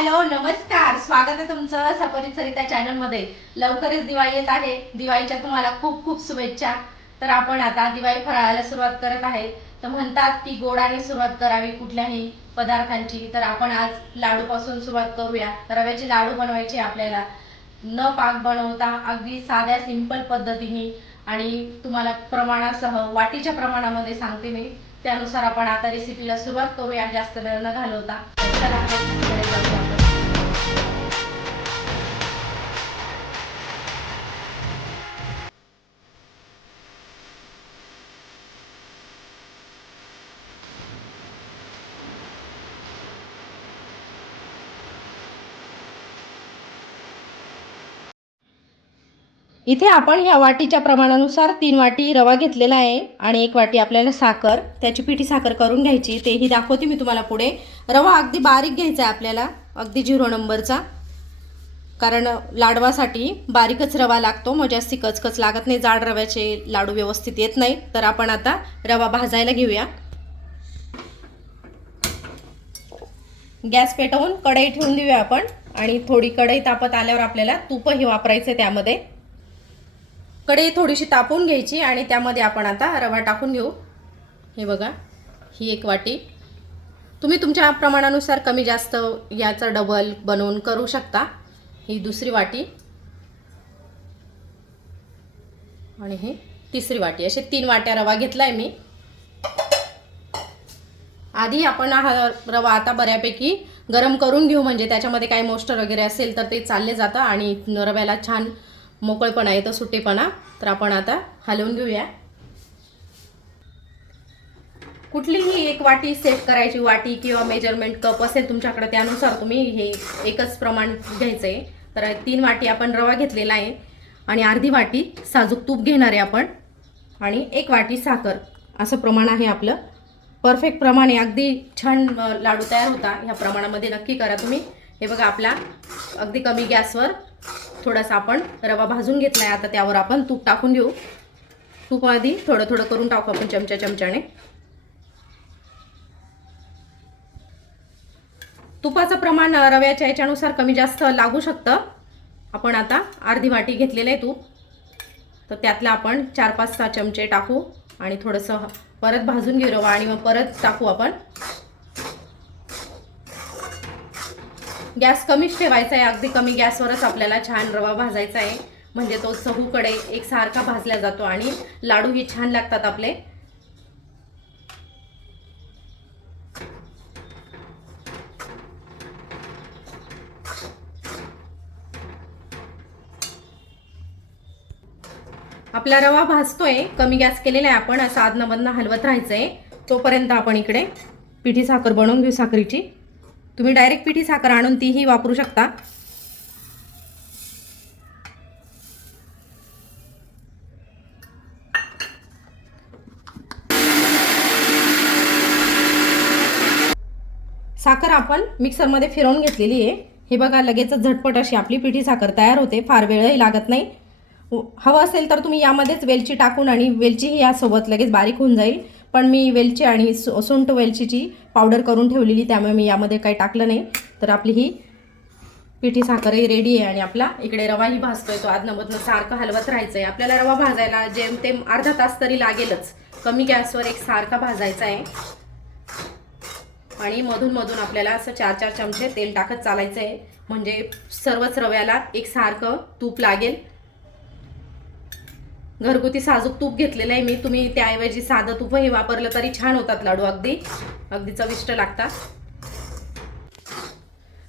Hello नमस्कार. स्वागत आहे तुमचं सपरित सरिता चॅनलमध्ये लवकरच दिवाळी येत आहे. दिवाळीच्या तुम्हाला खूप खूप शुभेच्छा. तर आपण आता दिवाळी फराळाला सुरुवात करत आहे. तर म्हणतात की गोडाने सुरुवात करावी कुठल्याही पदार्थांची. तर आपण आज लाडू पासून सुरुवात करूया. रव्याचे लाडू बनवायचे आपल्याला. न पाक बनवता अगदी साध्या सिंपल पद्धतीने. आणि तुम्हाला प्रमाणासह वाटीच्या प्रमाणामध्ये सांगते मी. त्यानुसार आपण आता रेसिपीला सुरुवात करूया. जास्त वेळ न घालवता. hasta la próxima. इथे आपण ह्या वाटीच्या प्रमाणानुसार तीन वाटी रवा घेतलेला आहे आणि एक वाटी आपल्याला साखर. त्याची पिठी साखर करून घ्यायची. तेही दाखवते मी तुम्हाला पुढे. रवा अगदी बारीक घ्यायचा आहे आपल्याला. अगदी झिरो नंबरचा. कारण लाडवासाठी बारीकच रवा लागतो. मग जास्ती कचकच लागत नाही. जाड रव्याचे लाडू व्यवस्थित येत नाही. तर आपण आता रवा भाजायला घेऊया. गॅस पेटवून कढई ठेवून देऊया आपण. आणि थोडी कढई तापत आल्यावर आपल्याला तूपही वापरायचं त्यामध्ये. कढई थोडीशी तापवून घ्यायची आणि त्यामध्ये आपण आता रवा टाकून घेऊ. हे बघा ही एक वाटी. तुम्ही तुमच्या प्रमाणानुसार कमी जास्त याचं डबल बनवून करू शकता. ही दुसरी वाटी. आणि ही तिसरी वाटी. असे तीन वाट्या रवा घेतलाय मी. आधी आपण हा रवा आता बऱ्यापैकी गरम करून घेऊ म्हणजे त्याच्यामध्ये काही मोस्टर वगैरे असेल तर ते चालले जातं आणि रव्याला छान मोकळेपणा येतो सुटेपणा. तर आपण आता हलवून घेऊया. कुठलीही एक वाटी सेट करायची वाटी किंवा मेजरमेंट कप असेल तुमच्याकडे त्यानुसार तुम्ही हे एकच प्रमाण घ्यायचं आहे तर तीन वाटी आपण रवा घेतलेला आहे आणि अर्धी वाटी साजूक तूप घेणार आहे आपण आणि एक वाटी साखर. असं प्रमाण आहे आपलं. परफेक्ट प्रमाणे अगदी छान लाडू तयार होता. ह्या प्रमाणामध्ये नक्की करा तुम्ही. हे बघा आपला अगदी कमी गॅसवर थोडासा आपण रवा भाजून घेतला आहे आता त्यावर आपण तूप टाकून घेऊ. तूप आधी थोडं थोडं करून टाकू आपण चमच्या चमच्याने. तुपाचं प्रमाण रव्याच्या याच्यानुसार कमी जास्त लागू शकतं. आपण आता अर्धी वाटी घेतलेलं आहे तूप. तर त्यातलं आपण चार पाच सहा चमचे टाकू आणि थोडंसं परत भाजून घेऊ रवा आणि मग परत टाकू आपण. गॅस कमीच ठेवायचा आहे. अगदी कमी गॅसवरच आपल्याला छान रवा भाजायचा आहे. म्हणजे तो सहूकडे एकसारखा भाजला जातो आणि लाडूही छान लागतात आपले. आपला रवा भाजतोय. कमी गॅस केलेला आहे आपण. असं आदनामधनं हलवत राहायचं आहे तोपर्यंत आपण इकडे पिठी साखर बनवून घेऊ साखरेची. तुम्ही डायरेक्ट पिठी साखर आणून तीही वापरू शकता. साखर आपण मिक्सरमध्ये फिरवून घेतलेली आहे. हे बघा लगेचच झटपट अशी आपली पिठी साखर तयार होते. फार वेळही लागत नाही. हवं असेल तर तुम्ही यामध्येच वेलची टाकून आणि वेलचीही यासोबत लगेच बारीक होऊन जाईल. पण मी वेलची आणि सो सुंठ वेलचीची पावडर करून ठेवलेली त्यामुळे मी यामध्ये काही टाकलं नाही. तर आपली ही पिठी साखरही रेडी आहे आणि आपला इकडे रवाही भाजतोय तो. आदनमधनं सारखं हलवत राहायचं आहे आपल्याला रवा भाजायला जेमतेम अर्धा तास तरी लागेलच. कमी गॅसवर एक सारखा भाजायचा आहे. आणि मधून मधून आपल्याला असं चार चार चमचे तेल टाकत चालायचं आहे म्हणजे सर्वच रव्याला एक सारखं तूप लागेल. घरगुती साजूक तूप घेतलेलं आहे मी. तुम्ही त्याऐवजी साधं तूपही वापरलं तरी छान होतात लाडू अगदी. अगदी चविष्ट लागतात.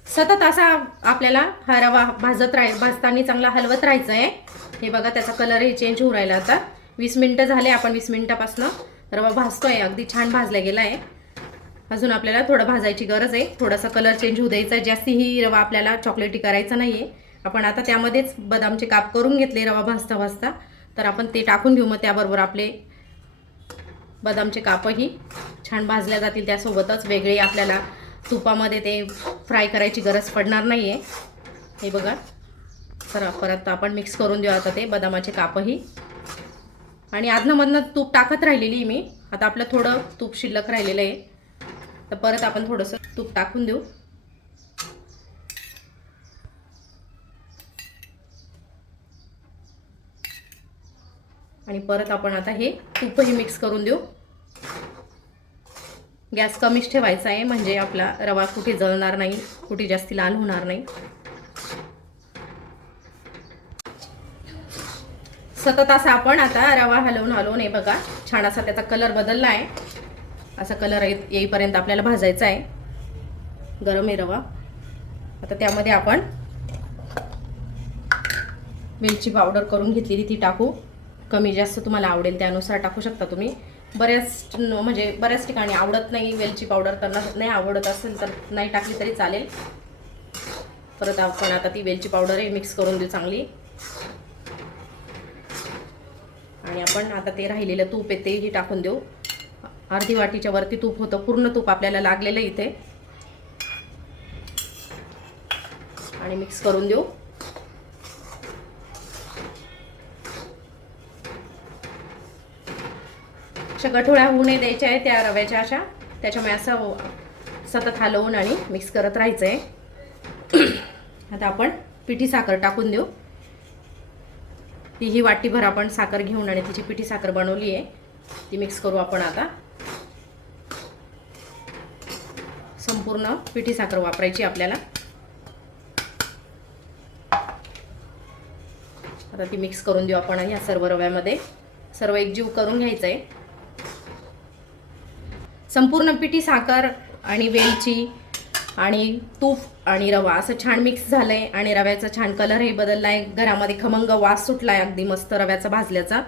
सतत असा आपल्याला हा रवा भाजत राह भाजताना चांगला हलवत राहायचं आहे. हे बघा त्याचा कलरही चेंज होऊ राहिला आता. वीस मिनटं झाले आपण वीस मिनटापासनं. रवा भाजतोय अगदी छान भाजला गेला आहे. अजून आपल्याला थोडं भाजायची गरज आहे. थोडासा कलर चेंज होऊ द्यायचा आहे. जास्तीही रवा आपल्याला चॉकलेटी करायचा नाही आहे आपण आता त्यामध्येच बदामचे काप करून घेतले रवा भाजता भाजता तर आपण ते टाकून घेऊ मग त्याबरोबर आपले बदामचे कापही छान भाजल्या जातील. त्यासोबतच वेगळे आपल्याला तुपामध्ये ते फ्राय करायची गरज पडणार नाही आहे हे बघा. तर परत आपण मिक्स करून देऊ आता ते बदामाचे कापही. आणि आधनंमधनं तूप टाकत राहिलेली मी. आता आपलं थोडं तूप शिल्लक राहिलेलं आहे. तर परत आपण थोडंसं तूप टाकून देऊ. आणि परत आपण आता हे तूपही मिक्स करून देऊ. गॅस कमीच ठेवायचा आहे म्हणजे आपला रवा कुठे जळणार नाही कुठे जास्ती लाल होणार नाही. सतत असा आपण आता रवा हलवून हलवून हे बघा छान असा त्याचा कलर बदलला आहे. असा कलर येईपर्यंत आपल्याला भाजायचा आहे. गरम आहे रवा. आता त्यामध्ये आपण वेलची पावडर करून घेतलेली ती टाकू. कमी जास्त तुम्हाला आवडेल त्यानुसार टाकू शकता तुम्ही. बऱ्याच म्हणजे बऱ्याच ठिकाणी आवडत नाही वेलची पावडर त्यांना नाही आवडत असेल तर नाही टाकली तरी चालेल. परत आपण आता ती वेलची पावडरही मिक्स करून देऊ चांगली. आणि आपण आता ते राहिलेलं तूप आहे तेही टाकून देऊ. अर्धी वाटीच्या वरती तूप होतं पूर्ण तूप आपल्याला लागलेलं इथे. आणि मिक्स करून देऊ. अशा गठोळ्या होऊ नये द्यायच्या आहे त्या रव्याच्या अशा. त्याच्यामुळे असं हो, सतत हलवून आणि मिक्स करत राहायचं आहे आता आपण पिठी साखर टाकून देऊ. ती ही वाटीभर आपण साखर घेऊन आणि तिची पिठी साखर बनवली आहे. ती मिक्स करू आपण आता. संपूर्ण पिठी साखर वापरायची आपल्याला. आता ती मिक्स करून देऊ आपण ह्या सर्व रव्यामध्ये. सर्व एकजीव करून घ्यायचं आहे संपूर्ण पिठी साखर आणि वेलची आणि तूप आणि रवा. असं छान मिक्स झालं आहे आणि रव्याचा छान कलरही बदलला आहे घरामध्ये खमंग वास सुटला आहे अगदी मस्त रव्याचा भाजल्याचा.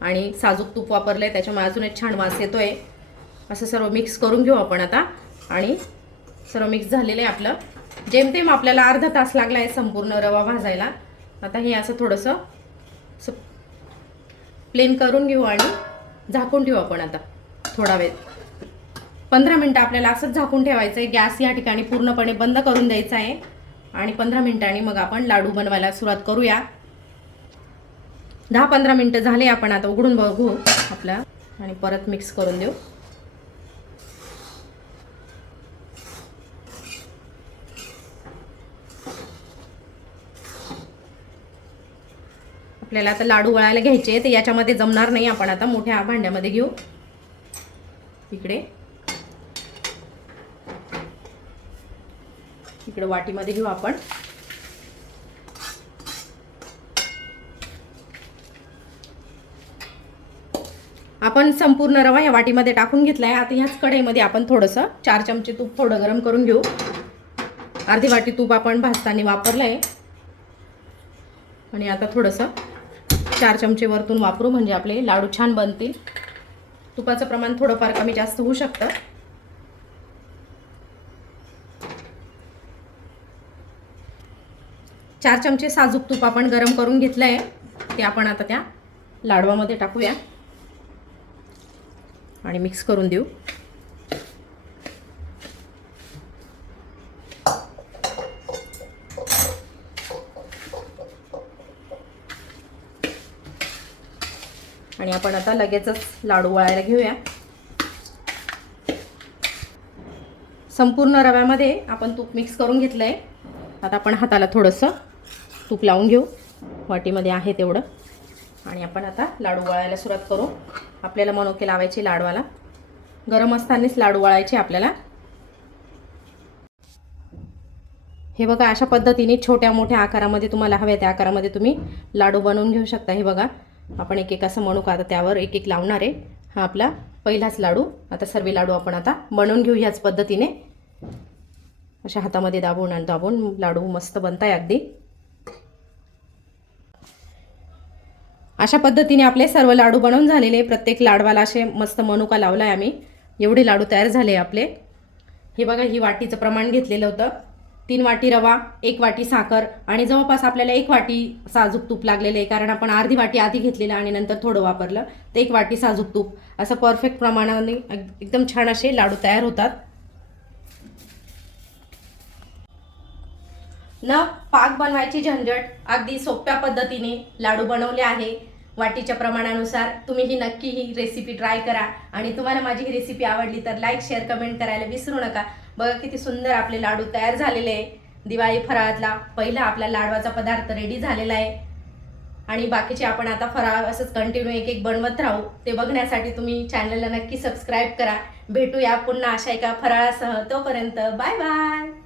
आणि साजूक तूप वापरलं आहे त्याच्यामुळे अजून एक छान वास येतो आहे असं सर्व मिक्स करून घेऊ आपण आता. आणि सर्व मिक्स झालेलं आहे आपलं. जेमतेम आपल्याला अर्धा तास लागला आहे संपूर्ण रवा भाजायला. आता हे असं थोडंसं असं प्लेन करून घेऊ आणि झाकून ठेवू आपण आता. थोडा वेळ. पंधरा मिनटं आपल्याला असंच झाकून ठेवायचं आहे. गॅस या ठिकाणी पूर्णपणे बंद करून द्यायचा आहे. आणि पंधरा मिनटांनी मग आपण लाडू बनवायला सुरुवात करूया. दहा पंधरा मिनटं झाले आपण आता उघडून बघू आपला. आणि परत मिक्स करून देऊ. आपल्याला आता लाडू वळायला घ्यायचे ते याच्यामध्ये जमणार नाही. आपण आता मोठ्या भांड्यामध्ये घेऊ. इकडे. इकडे वाटीमध्ये घेऊ आपण. आपण संपूर्ण रवा या वाटीमध्ये टाकून घेतला आहे आता ह्याच कढईमध्ये आपण थोडंसं चार चमचे तूप थोडं गरम करून घेऊ. अर्धी वाटी तूप आपण भाजताना वापरलं आहे आणि आता थोडंसं चार चमचे वरतून वापरू म्हणजे आपले लाडू छान बनतील. तुपाचं प्रमाण थोडंफार कमी जास्त होऊ शकतं. चार चमचे साजूक तूप आपण गरम करून घेतलं आहे ते आपण आता त्या लाडवामध्ये टाकूया. आणि मिक्स करून देऊ. आणि आपण आता लगेचच लाडू वळायला घेऊया. संपूर्ण रव्यामध्ये आपण तूप मिक्स करून घेतलं आहे आता आपण हाताला थोडंसं तूप लावून घेऊ. वाटीमध्ये आहे तेवढं. आणि आपण आता लाडू वळायला सुरुवात करू. आपल्याला मनोके लावायचे लाडवाला. गरम असतानाच लाडू वळायचे आपल्याला. हे बघा अशा पद्धतीने छोट्या मोठ्या आकारामध्ये तुम्हाला हव्या त्या आकारामध्ये तुम्ही लाडू बनवून घेऊ शकता. हे बघा आपण एक एक असं म्हणू का आता त्यावर एक एक लावणार आहे. हा आपला पहिलाच लाडू. आता सर्व लाडू आपण आता बनवून घेऊ ह्याच पद्धतीने. अशा हातामध्ये दाबून आणि दाबून लाडू मस्त बनताय अगदी. अशा पद्धतीने आपले सर्व लाडू बनवून झालेले. प्रत्येक लाडवाला असे मस्त मनुका लावला आहे आम्ही. एवढे लाडू तयार झाले आपले. हे बघा ही वाटीचं प्रमाण घेतलेलं होतं. तीन वाटी रवा एक वाटी साखर आणि जवळपास आपल्याला एक वाटी साजूक तूप लागलेलं आहे. कारण आपण अर्धी वाटी आधी घेतलेलं आणि नंतर थोडं वापरलं. तर एक वाटी साजूक तूप. असं परफेक्ट प्रमाणाने एकदम छान असे लाडू तयार होतात. न पाक बनवायची झंझट. अगदी सोप्या पद्धतीने लाडू बनवले आहे. वाटीच्या प्रमाणानुसार तुम्ही ही नक्की ही रेसिपी ट्राय करा. आणि तुम्हाला माझी ही रेसिपी आवडली तर लाईक शेअर कमेंट करायला विसरू नका. बघा किती सुंदर आपले लाडू तयार झालेले आहे. दिवाळी फराळातला पहिला आपला लाडवाचा पदार्थ रेडी झालेला आहे. आणि बाकीचे आपण आता फराळ असंच कंटिन्यू एक एक बनवत राहू. ते बघण्यासाठी तुम्ही चॅनलला नक्की सबस्क्राईब करा. भेटूया पुन्हा अशा एका फराळासह. तोपर्यंत बाय बाय